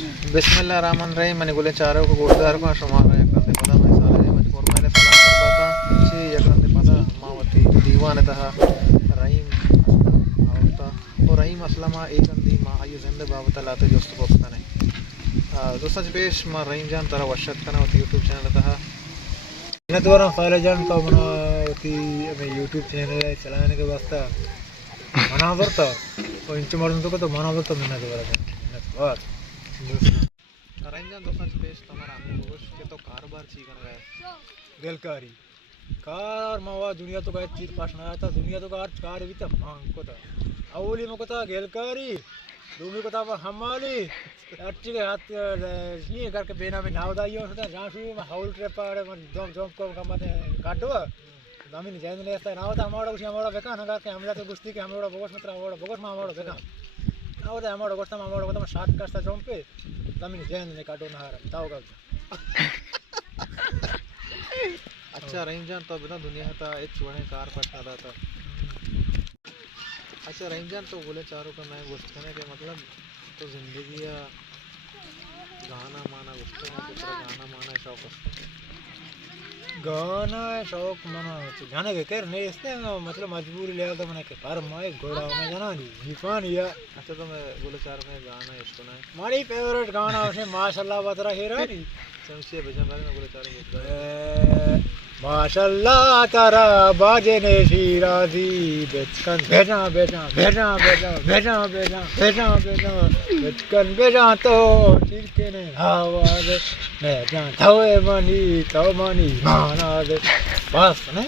बिस्मिल्लाहिर्रहमानिर्रहीम मैंने बोले चारों को गोश्तदार को शुमार है करते पता मैं सारे ने मुझे फरमाने सलाम करता छी यकरते पता मावती दीवान तहा रहीम आवता और रहीम असलमा एक अंदी मा आयु जिंदे बाबत लाते दोस्त पोस्ताने दोस्तों पेश मा रहीम जान तरह वशत करना होती यूट्यूब चैनल तहा इन द्वारा फाइल जान का बना होती मैं यूट्यूब चैनल चलाने के वास्ते मनावर था और इंच मरने तो मनावर तो मैंने द्वारा और रंजन दोस्तों स्पेस तुम्हारा आने बोश के तो कारोबार ची कर गए बेलकारी कार मावा दुनिया तो गए चीज पास ना आता दुनिया तो कार भी तो मांग को था अवली में को था गेलकारी दूमी को था हमारी अच्छी के हाथ ये करके बेना में नाव दाइयो होता राशु में हाउल ट्रिप पाड़े में दम दम को कमाते काटो दामी नहीं जाने लेता नाव था हमारा कुछ हमारा बेका ना करके हम जाते कुश्ती के हमारा बोगस मत हमारा बोगस में हमारा बेका ना हमारा गोश्त हमारा को तो शॉर्ट करता जंप पे दामी नहीं जाने काटो ना हार ताओ का अच्छा रहीम जान तो बिना दुनिया था एक चुने कार पटना था अच्छा रहीम जान तो बोले चारों का मैं गोश्त करने के मतलब तो जिंदगी या गाना माना गोश्त करने के गाना माना शौक गाना शौक माना जाने के कर नहीं इसने मतलब मजबूरी ले तो मैंने के पर मैं घोड़ा में जाना नहीं हिफान या अच्छा तो मैं बोले चार में गाना है सुना है हमारी फेवरेट गाना है माशाल्लाह बतरा हीरा नहीं समझिए बेजा बारे में बोले चार माशाल्लाह तारा बाजे ने शिराजी बेचकन भेजा भेजा भेजा भेजा भेजा भेजा भेजा भेजा बेचकन भेजा तो चिरके ने हवा दे मैं जान थवे मनी तो मनी माना दे बस ने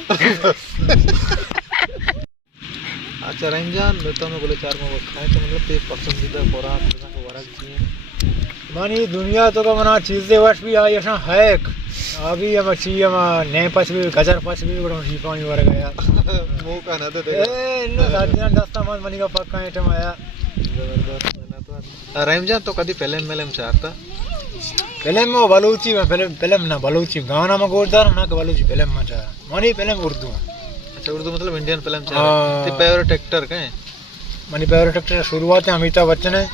अच्छा रंजान तो मैं बोले चार में वो खाए तो मतलब ते पसंदीदा खुराक को वरक चाहिए मानी दुनिया तो का मना चीजें वर्ष भी आई ऐसा है अभी हम अच्छी हम ने पास भी गजर पास भी बड़ा ही पानी वर गया मुंह का ना दे ए इन साथियां दस्ता मन मनी का पक्का आइटम आया जबरदस्त ना तो रहीमजान तो कभी फिल्म चाहता फिल्म में बलूची में फिल्म ना बलूची गाना में गोरदार ना के बलूची फिल्म में चाह मनी फिल्म उर्दू अच्छा उर्दू मतलब इंडियन फिल्म चाह ते फेवरेट एक्टर के मनी फेवरेट एक्टर शुरुआत में अमिताभ बच्चन है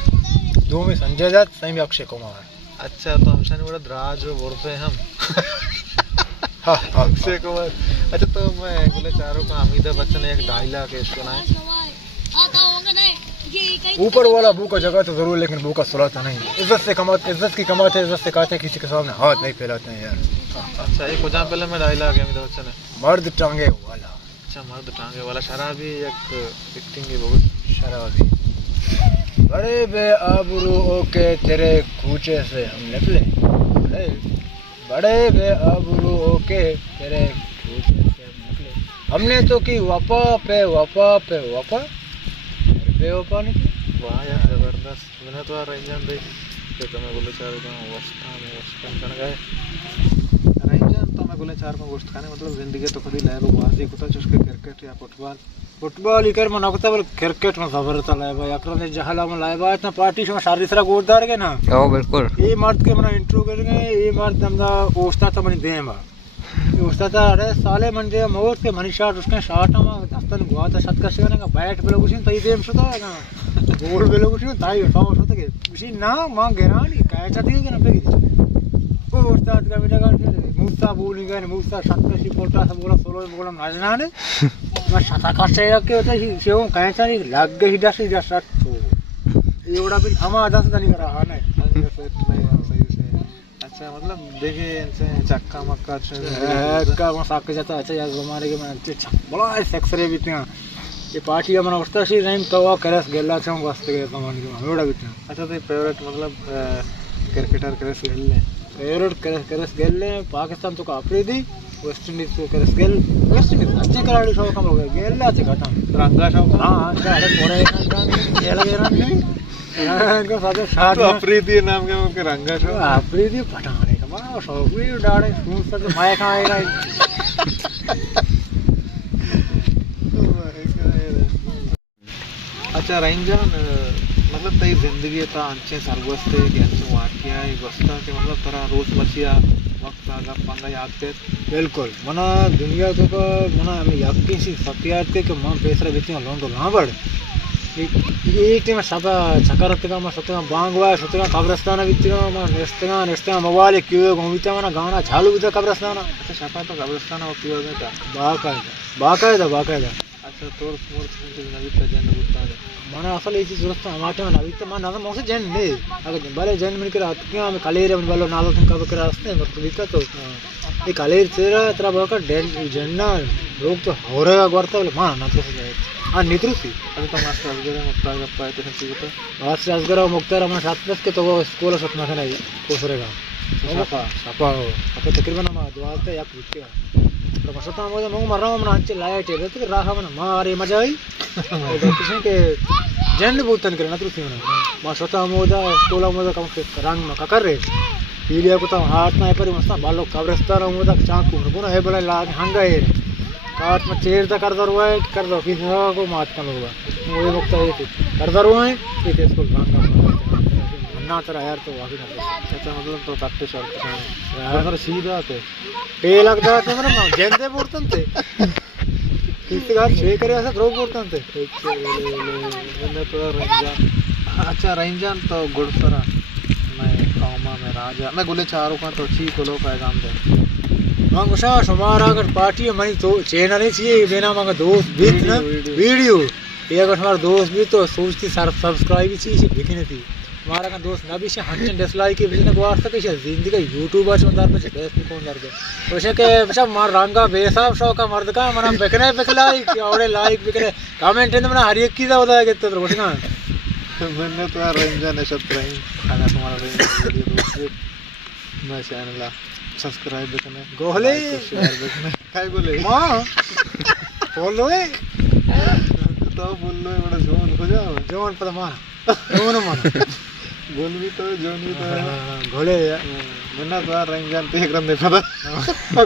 दो में संजय दत्त सही में अक्षय कुमार अच्छा तो हमसे बड़ा द्राज बोलते हैं हम अक्षय कुमार अच्छा तो मैं बोले चारों का अमिताभ बच्चन एक डायलॉग है सुनाए ऊपर वाला भूख का जगह तो जरूर लेकिन भूख का सुलाता नहीं इज्जत की कमाते इज्जत से खाते किसी के सामने हाथ नहीं फैलाते हैं यार अच्छा एक कुछ पहले में डायलॉग है अमिताभ बच्चन मर्द टांगे वाला अच्छा मर्द टांगे वाला शराबी एक एक्टिंग है बहुत शराबी बड़े बेआबरू के तेरे कूचे से हम निकले बड़े बेआबरू के तेरे कूचे से हम निकले हमने तो की वफा पे वफा पे वफा बेवफा नहीं वाह यार जबरदस्त मैंने तो रंजन भाई तो मैं बोले चार का वस्ता में वस्ता कर गए रंजन तो मैं बोले चार में गोश्त खाने मतलब जिंदगी तो कभी लाए वो वाजी कुछ उसके क्रिकेट या फुटबॉल ही कर मना करता बोले क्रिकेट में जबरदस्त लाए भाई अकरम ने जहला में लाए भाई इतना पार्टी में शादी सरा गोरदार के ना ओ बिल्कुल ये मर्द के मना इंट्रो करेंगे ये मर्द हमदा ओस्ता तो मनी देम ओस्ता था अरे साले मन दे मोट के मनी शॉट उसके शॉट में दस्तन गुआ था शत का सेवन का बैट बेलो कुछ तई देम सुता ना गोल बेलो कुछ ताई उठाओ सुता के मशीन ना मां गेरानी काय चाहती है कि ना पे ओ उस्ताद का बेटा का मूसा बोलिंग है मूसा शत का सी पोटा सब बोला सोलो बोला नाजना ने मैं शता काटे के होता है सेव काय चाही लाग गई दस तो एवढा भी हमा आधा से नहीं करा ना अच्छा मतलब देखिए इनसे चक्का मक्का का मसाक के जाता अच्छा यार हमारे के मैं अच्छा बड़ा सेक्स रे भी ये पार्टी का मना उस्ता सी टाइम तो करस गेला छम वास्ते के सामान के एवढा भी अच्छा तो फेवरेट मतलब क्रिकेटर करस गेले फेवरेट करस गेले पाकिस्तान तो का अफरीदी वेस्ट इंडीज तो करस गेल वेस्ट इंडीज अच्छे खिलाड़ी शौक हम लोग गेले अच्छे घटा रंगा शौक हां अरे थोड़ा गेला गेला इनको साथे शाद अफरीदी नाम के उनके रंगा शौक अफरीदी पटाने का बड़ा शौक भी डाड़े खून से माय खाएगा अच्छा रंजन मतलब तई जिंदगी था अंचे सरगोस्ते कैसे वाक्य है गोस्ता के मतलब तरह रोज बचिया वक्त आगा पंगा याद कर बिल्कुल मना दुनिया तो का मना हमें याद की सी सत्यात के मन पैसा बेचने लोन तो ना बढ़ एक टीम शबा चकरतगा मा सतगा बांगवा सतगा कब्रिस्तान बितगा मा नेस्तेगा मोबाइल क्यों घूमता मना गाना चालू बिता कब्रिस्तान अच्छा शपा तो कब्रिस्तान और क्यों गया बाकायदा अच्छा तोर मोर नवीता जन बुता mana asal isi surasta amate mana navita mana nada mose jen ne aga bale jen min kira atkiya me kalere men balo nalo tun kab kira aste martu vita to e kalere tera tera baka den jenna log to horega gorta bole mana na to se a nitrusi adu to master asgara mukta gappa aite se sigata master asgara mukta ramana 7 ke to school sapna kana kosrega sapa ape takriban ma dualte yak vitya तो मसता मोदा मंग मरना मन अंचे light है तो राहा मन मारे मजा आई तो किसी के जंड बोतन करना तो थी ना मसता मोदा स्कूल मोदा कम के रंग में कर रे पीलिया को तो हाथ ना पर मस्ता बालो कब्रिस्तान मोदा चाकू को ना है बोला लाग हंगा है काट में चेर दा कर दो है कर दो फिर को मात कर लोगा वो वक्त है कर दो है ये स्कूल भांगा ना तरह यार तो वाकई ना अच्छा मतलब तो प्रैक्टिस और यार सीधा आते पे लगता है मतलब जेंदे बोलते किसी का छे करे ऐसा ग्रो बोलते मैंने तो रंजान अच्छा रंजान तो गुड़सरा मैं कामा में राजा मैं गुले चारों का तो ची को लो पैगाम दे मांग उषा हमारा अगर पार्टी है मनी तो चैनल नहीं चाहिए बिना मांगा दोस्त भी ना वीडियो ये अगर हमारा दोस्त भी तो सोचती सब्सक्राइब चाहिए दिखने थी हमारा का दोस्त नबी से हंचन डिसलाइक के बिजनेस को वास्ता के जिंदगी का यूट्यूबर चंदार पे बेस भी कौन दर्द वैसे के वैसा मार रंगा बेसाब शौ का मर्द का मना बेकने बेकलाई औरे लाइक बेकने कमेंट ने मना हर एक की होता है कितने तो बोलना मैंने तो यार रंजन है सब्सक्राइब खाना तुम्हारा वीडियो दोस्त मैं चैनल सब्सक्राइब बेकने गोले शेयर बेकने काय बोले मां बोलो है तो बोलो बड़ा जोन हो जाओ जोन पर मां जोन मां गोल भी तो जोन भी तो गोले मैंने तो रंजन ते एक रंदे पता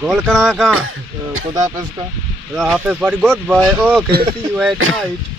गोल कहाँ खुदा हाफिज़ का हाफिज़ party goodbye okay see you at night